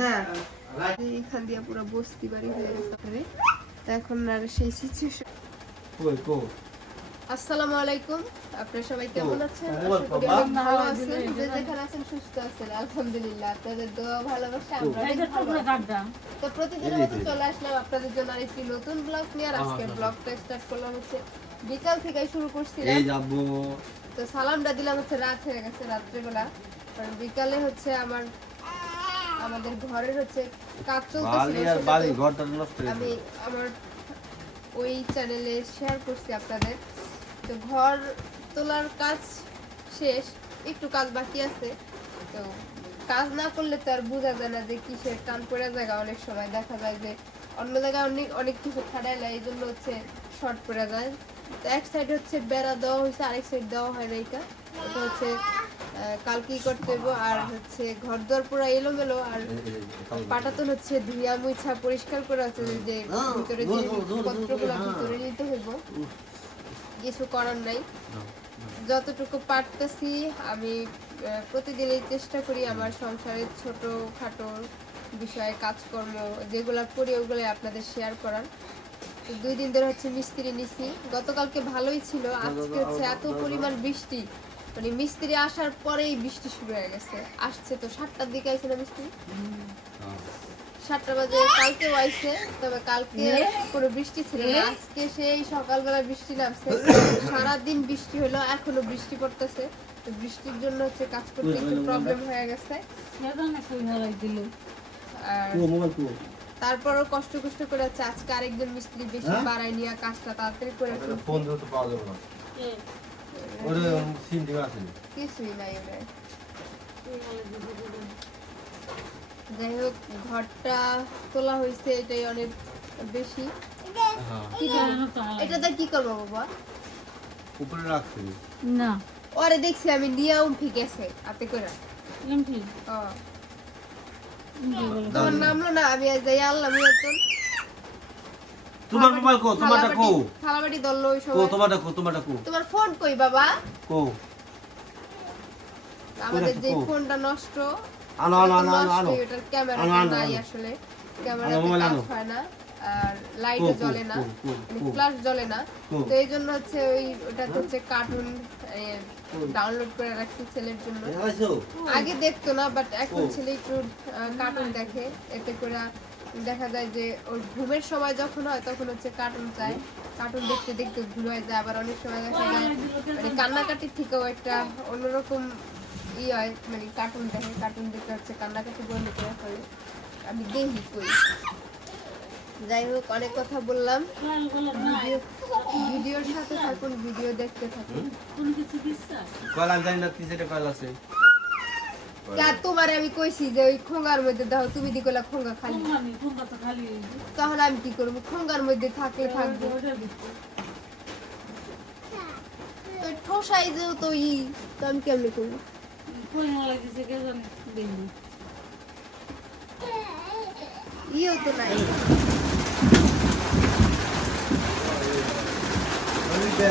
না। এখান দিয়ে পুরো বস্তি বাড়ি হয়ে গেছে। এখন আর সেই সিচুয়েশন আসসালামু আলাইকুম। আপনারা সবাই কেমন আছেন? ভালো আছেন। যে যেখানে আছেন সুস্থ আছেন আলহামদুলিল্লাহ। আপনাদের দোয়া ভালোবাসা আমরা। তো প্রতিদিনের মতো চলে আসলাম আপনাদের জন্য আরেকটি নতুন ব্লগ নিয়ে। আর আজকে ব্লগটা স্টার্ট করলাম হচ্ছে বিকাল থেকে শুরু করছিলাম। এই যাব তো সালামটা দিলাম হচ্ছে রাত হয়ে গেছে রাত্রেবেলা। কারণ বিকালে হচ্ছে আমার আমাদের ঘরের হচ্ছে কাজ চলতেছিল হয়ে আমি আমার ওই চ্যানেলে শেয়ার করছি আপনাদের। তো ঘর তোলার কাজ শেষ একটু কাজ বাকি আছে। তো কাজ না করলে তো আর বোঝা যায় না যে কিসের টান পড়ে জায়গা অনেক সময় দেখা যায় যে অন্য জায়গায় অনেক অনেক কিছু খাটাইলে এই জন্য হচ্ছে শর্ট পড়ে যায়। তো এক সাইড হচ্ছে বেড়া দেওয়া হয়েছে আরেক সাইড দেওয়া হয় না এটা ওটা হচ্ছে আহ, কালকে করতে হইব আর হচ্ছে ঘর দর পুরো এলোমেলো আর পাটাতন হচ্ছে ধুইয়া মুছা পরিষ্কার করে আছে যে ভিতরে যে পত্রগুলো ভিতরে নিতে হইব। কিছু করার নাই। যতটুকু পারতেছি আমি প্রতিদিনই চেষ্টা করি আমার সংসারের ছোট খাটো বিষয়ে কাজকর্ম যেগুলো করি ওগুলো আপনাদের শেয়ার করার। দুই দিন ধরে হচ্ছে মিস্ত্রি নিছি। গতকালকে ভালোই ছিল আজকে হচ্ছে এত পরিমাণ বৃষ্টি। মানে মিস্ত্রি আসার পরেই বৃষ্টি শুরু হয়ে গেছে। আসছে তো সাতটার দিকে আইছে না মিস্ত্রি? সাতটা বাজে কালকেও আইছে তবে কালকে কোনো বৃষ্টি ছিল না। আজকে সেই সকালবেলা বৃষ্টি নামছে। সারাদিন বৃষ্টি হলো এখনও বৃষ্টি পড়তেছে। তো বৃষ্টির জন্য হচ্ছে কাজ করতে একটু প্রবলেম হয়ে গেছে। আর তারপরও কষ্ট কষ্ট করে হচ্ছে আজকে আরেকজন মিস্ত্রি বেশি বাড়াই নিয়ে কাজটা তাড়াতাড়ি করে ফোন ধরতে পাওয়া যাবে না। ওরে সিম দিবা আছে কিছুই নাই ওরে। যাই হোক ঘরটা তোলা হয়েছে এটাই অনেক বেশি। কি দিব? এটাতে কি করব বাবা? উপরে রাখছি না। ওরে দেখছি আমি নিয়ম ঠিক আছে হাতে করে। ও। তোমার নামলো না? আমি আজ যাই আল্লাহ তোমার মোবাইল কো তোমারটা কো। থালাবাটি দললো ওই কো সময়। তোমারটা কো তোমারটা কো। তোমার ফোন কই বাবা? কো। আমাদের যে ফোনটা নষ্ট আনো আনো আনো আনো আনো এটার ক্যামেরা আনো, আনো, নাই আনো। আসলে। আনো, কাজ আনো। হয় না আর লাইটও কো, কো, জ্বলে না। কো, কো, কো। ফ্ল্যাশ জ্বলে না। তো এই জন্য হচ্ছে ওই ওটাতে হচ্ছে কার্টুন ডাউনলোড করে রাখছি ছেলের জন্য। আগে দেখতো না বাট এখন ছেলে একটু কার্টুন দেখে। এতে করে দেখা যায় যে ওর ঘুমের সময় যখন হয় তখন হচ্ছে কার্টুন চায়। কার্টুন দেখতে দেখতে ঘুম হয়ে যায়। আবার অনেক সময় দেখা যায় মানে কান্নাকাটির থেকেও একটা অন্যরকম ই হয় মানে কার্টুন দেখে কার্টুন দেখতে হচ্ছে কান্নাকাটি বন্ধ করে ফেলে আমি দেখি কই। যাই হোক অনেক কথা বললাম। ভিডিওর সাথে থাকুন ভিডিও দেখতে থাকুন। কোন কিছু দিচ্ছা? কয়লা জানি না কয়লা আছে। আর তোমারে আমি কইছি যে ওই খোঙ্গার মধ্যে দাও তুমি দি কইলা খোঙ্গা খালি। আমি তখন আমি কি করব? খোঙ্গার মধ্যে থাকলে থাকব। ঠোসাই যেও তো ই তো আমি কেমনে করব? ইও তো নাই এটা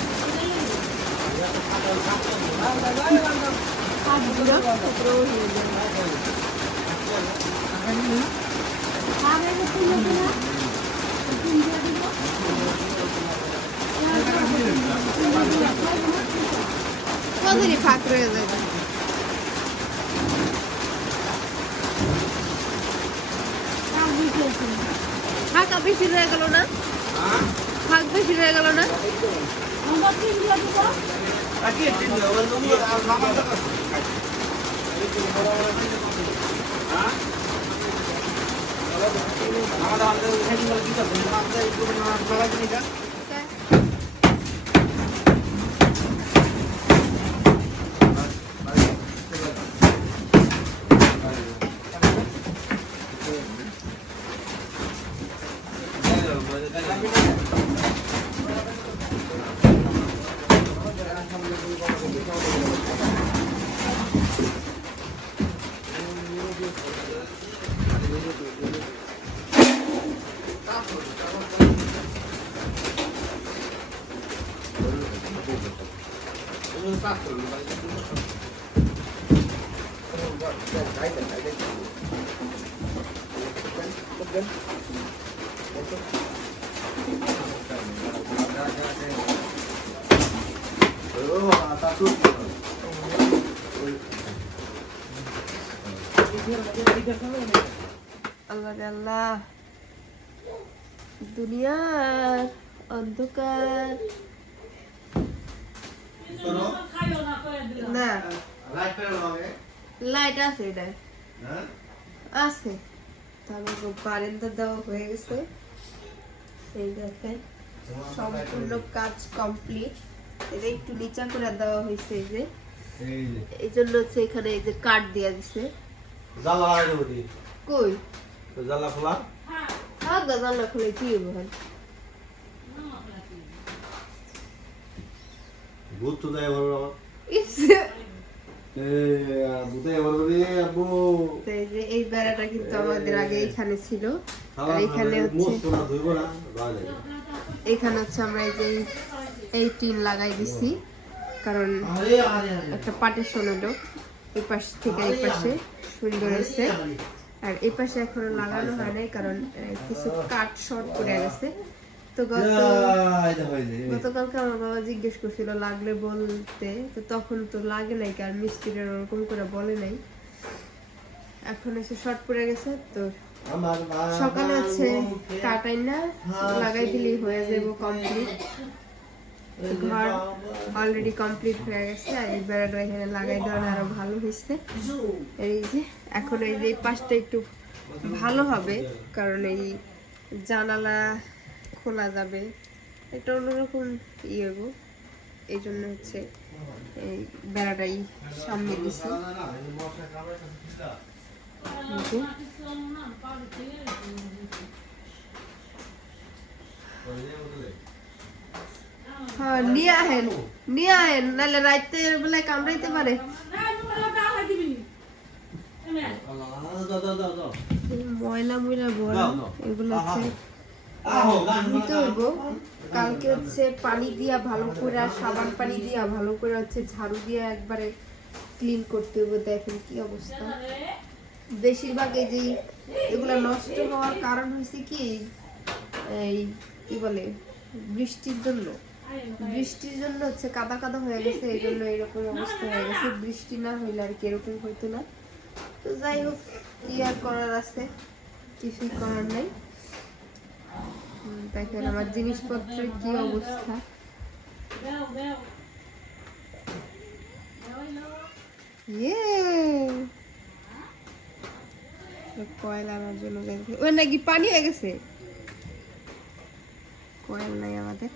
হয়ে ফাঁক রয়ে ফাঁকা বেশি রয়ে গেল না ফাঁক বেশি রয়ে গেল না আমাদের আমাদের হেডিং করে দিতে হবে আমাদের এই পুরো না লাগা দিন আল্লাহ আল্লাহ দুনিয়ার অন্ধকার। না। লাইট আছে এটা। আছে। তারপর বারেন্দা দেওয়া হয়ে গেছে। এই দেখেন সম্পূর্ণ কাজ কমপ্লিট এটা একটু নিচা করে দেওয়া হয়েছে এই যে। এই জন্য হচ্ছে এখানে এই যে কাঠ দেওয়া দিছে। জ্বালা হয় কই? জ্বালা খোলা গা জানলা খুলে কি এখন? ভূত তো দেয় বড় আমার এই বেড়াটা কিন্তু আমাদের আগে এখানে ছিল। আর এখানে হচ্ছে ভালো এখানে হচ্ছে আমরা এই যে এই- টিন লাগাই দিছি কারণ একটা পার্টিশন হলো এই পাশ থেকে এই পাশে সুন্দর হয়েছে। আর এই পাশে এখনও লাগানো হয় নাই কারণ কিছু কাঠ শর্ট করে গেছে। তো গত গতকালকে আমার বাবা জিজ্ঞেস করছিল লাগলে বলতে? তো তখন তো লাগে নাই কারণ মিস্ত্রিরা ওরকম করে বলে নাই। এখন এসে শর্ট পড়ে গেছে তো আমার সকালে হচ্ছে কাটাই না লাগাই দিলেই হয়ে যাব কমপ্লিট ঘর অলরেডি কমপ্লিট হয়ে গেছে, আর এই বেড়াটা এখানে লাগাই দেওয়া আরও ভালো হয়েছে এই যে, এখন এই যে পাশটা একটু ভালো হবে, কারণ এই জানালা খোলা যাবে একটা অন্যরকম ইয়ে গো, এই জন্য হচ্ছে এই বেড়াটাই সামনে দিছি যে। হ্যাঁ নিয়ে আহেন নিয়ে আহেন নাহলে রাইতে বেলায় কামড়াইতে পারে ময়লা ময়লা বড় দাও, দাও। এগুলো হচ্ছে নিতে হইব কালকে হচ্ছে পানি দিয়া ভালো করে সাবান পানি দিয়া ভালো করে হচ্ছে ঝাড়ু দিয়া একবারে ক্লিন করতে হইব দেখেন কি অবস্থা বেশিরভাগ এই যে এগুলা নষ্ট হওয়ার কারণ হয়েছে কি এই কি বলে বৃষ্টির জন্য। বৃষ্টির জন্য হচ্ছে কাদা কাদা হয়ে গেছে, এই জন্য এরকম অবস্থা হয়ে গেছে। বৃষ্টি না হইলে আর কি এরকম হইতো না। তো যাই হোক, কি আর করার আছে? কিছুই করার নাই। দেখেন আমার জিনিসপত্রের কি অবস্থা। ইয়ে! কয়েল আনার জন্য ওই নাকি পানি হয়ে গেছে? কয়েল নাই আমাদের।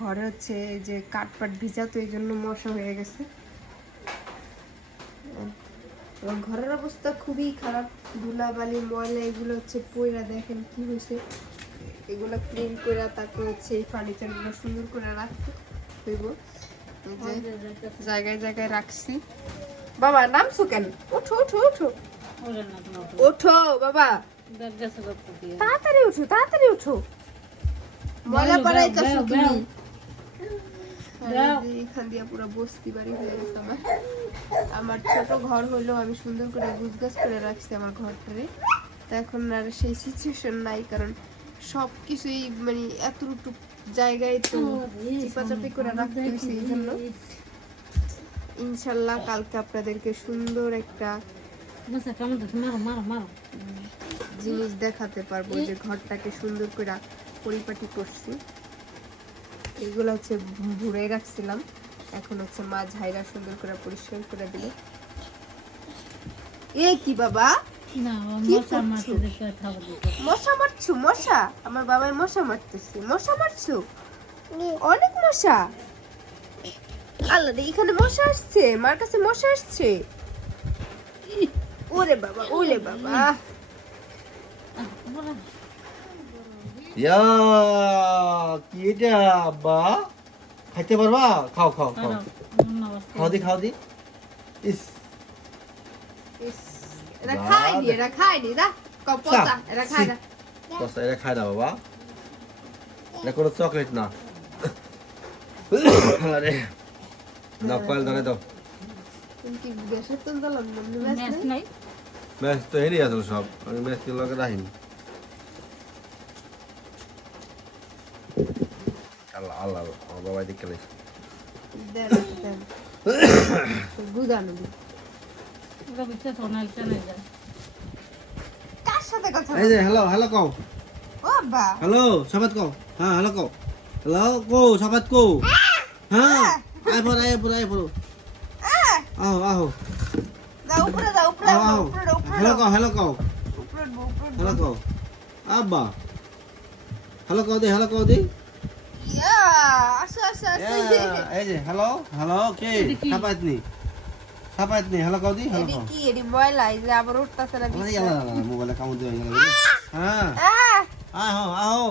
ঘরে হচ্ছে যে কাঠ পাট ভিজা তো এই জন্য মশা হয়ে গেছে। ঘরের অবস্থা খুবই খারাপ। ধুলাবালি ময়লা এগুলো হচ্ছে পয়রা দেখেন কি হয়েছে। এগুলো ক্লিন করে তারপর হচ্ছে এই ফার্নিচারগুলো সুন্দর করে রাখতে হইব। জায়গায় জায়গায় রাখছি। বাবা নামছো কেন? ওঠো ওঠো ওঠো। ওঠো বাবা। তাড়াতাড়ি উঠো তাড়াতাড়ি উঠো ময়লা এখান দিয়ে পুরো বস্তি বাড়ি হয়ে গেছে আমার। আমার ছোট ঘর হলো আমি সুন্দর করে গুছগাছ করে রাখছি আমার ঘরটারে তো এখন আর সেই সিচুয়েশন নাই কারণ সব কিছুই মানে এতটুকু জায়গায় তো চিপাচাপি করে রাখতে হয়েছে এই জন্য ইনশাল্লাহ কালকে আপনাদেরকে সুন্দর একটা জিনিস দেখাতে পারব যে ঘরটাকে সুন্দর করে পরিপাটি করছি। এগুলো হচ্ছে ভুড়ে রাখছিলাম। এখন হচ্ছে মা ঝাইরা সুন্দর করে পরিষ্কার করে দিল। এ কি বাবা? মশা মশা মারছো? মশা? আমার বাবাই মশা মারতেছে। মশা মারছো? অনেক মশা। আল্লাহ রে, এখানে মশা আসছে। মার কাছে মশা আসছে। ওরে বাবা ওরে বাবা। ইয়া কি এটা আব্বা? খাইতে পারবা? খাও খাও খাও। খাও দি খাও দি। ইস। বাবা। খায়নি এরা খায়নি দা কপসা এটা খাই বাবা। এটা কোনো চকলেট না। আরে না কয়েল ধরে দাও। তুমি কি গ্যাসের তেল দিলাম না ম্যাচ ব্যাস নাই। ম্যাচ তো হেরে আসলো সব। আমি ম্যাচ লগে রাখিনি আল্লাহ আল্লাহ আমার বাবা দেখে লাইছে। দেন দেন। গুদানো দিন ওরা বিচ্ছে না কেনে যায় কার সাথে কথা এই যে হ্যালো হ্যালো কও। ও বাবা হ্যালো সবাত কও। হ্যাঁ হ্যালো কও। হ্যালো কও সবাত কও। হ্যাঁ পর আয় পর আয় পর আহ। আহ যাও উপরে যাও উপরে উপরে উপরে হ্যালো কও হ্যালো কও। উপরে উপরে হ্যালো কও। আব্বা। হ্যালো কও দি হ্যালো কও দি। আসো, আসো, আসো। এই যে হ্যালো হ্যালো কে? সাপাতনি সাপাতনি হ্যালো কও দি হ্যালো এডি কি, এডি ময়লা, এই যে আবার উঠতাছে না আরে বিছানা। ইয়ালা মোবাইলে কামড় দিও ইয়ালা হ্যাঁ। আহ, আহ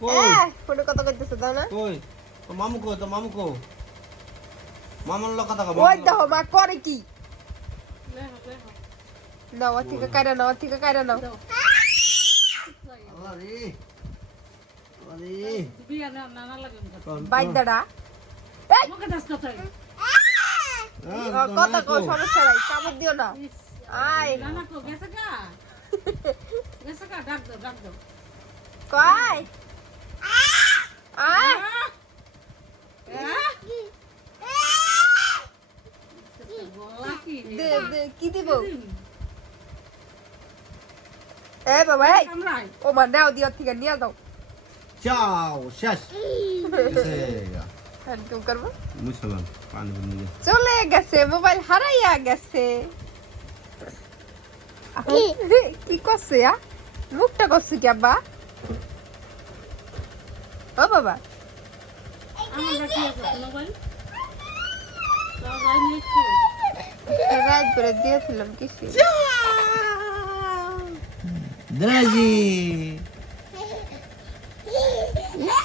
কই? ফোনে কথা কইতেছে, দাও না? কই? তো মামু কো তো মামু কো মামার লোক কথা কও ওই দেখো, মা করে কি? নাও, থেকে কাইরা নাও, থেকে কাইরা নাও। আল্লাহ রে। কথা সমস্যা নাই, কামড় দিও না। আয়, কো গেছে গা? গেছে গা? ডাক দাও ডাক দাও। কয়? আয়, কি দে, দে, কি দিব? এ বাবা, ও মা, নাও, দিও, নিয়ে দাও। চাও শেষ গেছে আর কি করব? মুসলমান পানি বন্ধ চলে গেছে মোবাইল হারাইয়া গেছে কি করছে আ মুখটা করছে কি আব্বা ও বাবা আমার কাছে আছে মোবাইল মোবাইল নিচ্ছি রাত করে দিয়েছিলাম কিছু দাজি কি মজা কি মজা ইস, দাও দাও ফুকি দেয় ফুকি দেয় ফুকি দেয় বাবা বাবা বাবা আমার দাও চট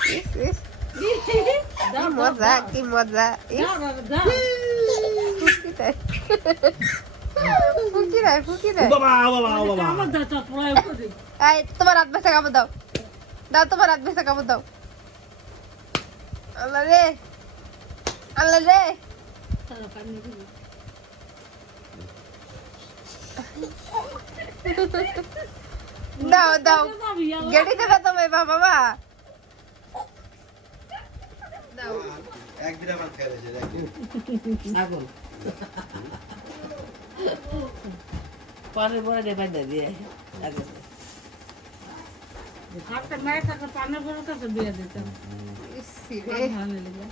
পড়াই উপরে এই তোমার হাত বেসা কামড় দাও দাও তোমার হাত বেসা কামড় দাও আল্লাহ রে আল্লাহ রে দাও দাও যাবি গেড়ি দেবে তুমি বাবা একদিন আমার খেয়াল আছে ছাগল পরে পরে রে বাইদা দিয়ে ছাগল একটা মেয়ের কাছে পানি বড় কাছে বিয়ে দিতাম ইসি রে। ভালো লেগে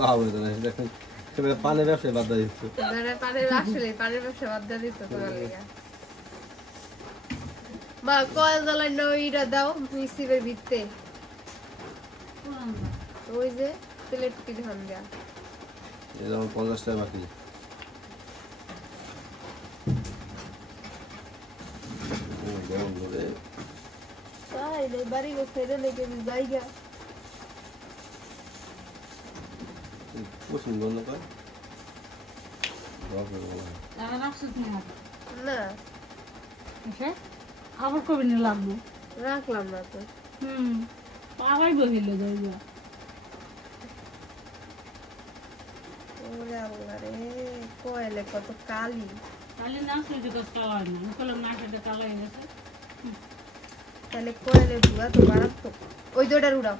লাভ হইতো না দেখেন সেটা ব্যবসায় বাদ দিয়ে দিচ্ছে। ধরে আসলে পানির ব্যবসা বাদ দিয়ে দিত তোমার লেগে। মা কয়েল জ্বালাই নইটা দাও মিসিবের ভিত্তে। ওই যে প্লেট কি ধান দেয়া? এই যেমন পঞ্চাশ টাকা বাকি। গরম ধরে। তাই বাড়ি গো ফেরে লেগে জায়গা। পছন্দ বন্ধ কর। বাপরে বাবা। আমার রাখছো তুমি হাতে? না। আবার কবি রাখলাম না তো। হুম পাওয়াই বহিল যাইবা ওরে আল্লাহ রে কয়েলে কত কালি। কালি না সুইটি গাছ কালাই না। আমি করলাম না সেটা কালাই গেছে তাহলে কয়েলের ধুয়া তো মারাত্মক। ওই দুটার উড়াও।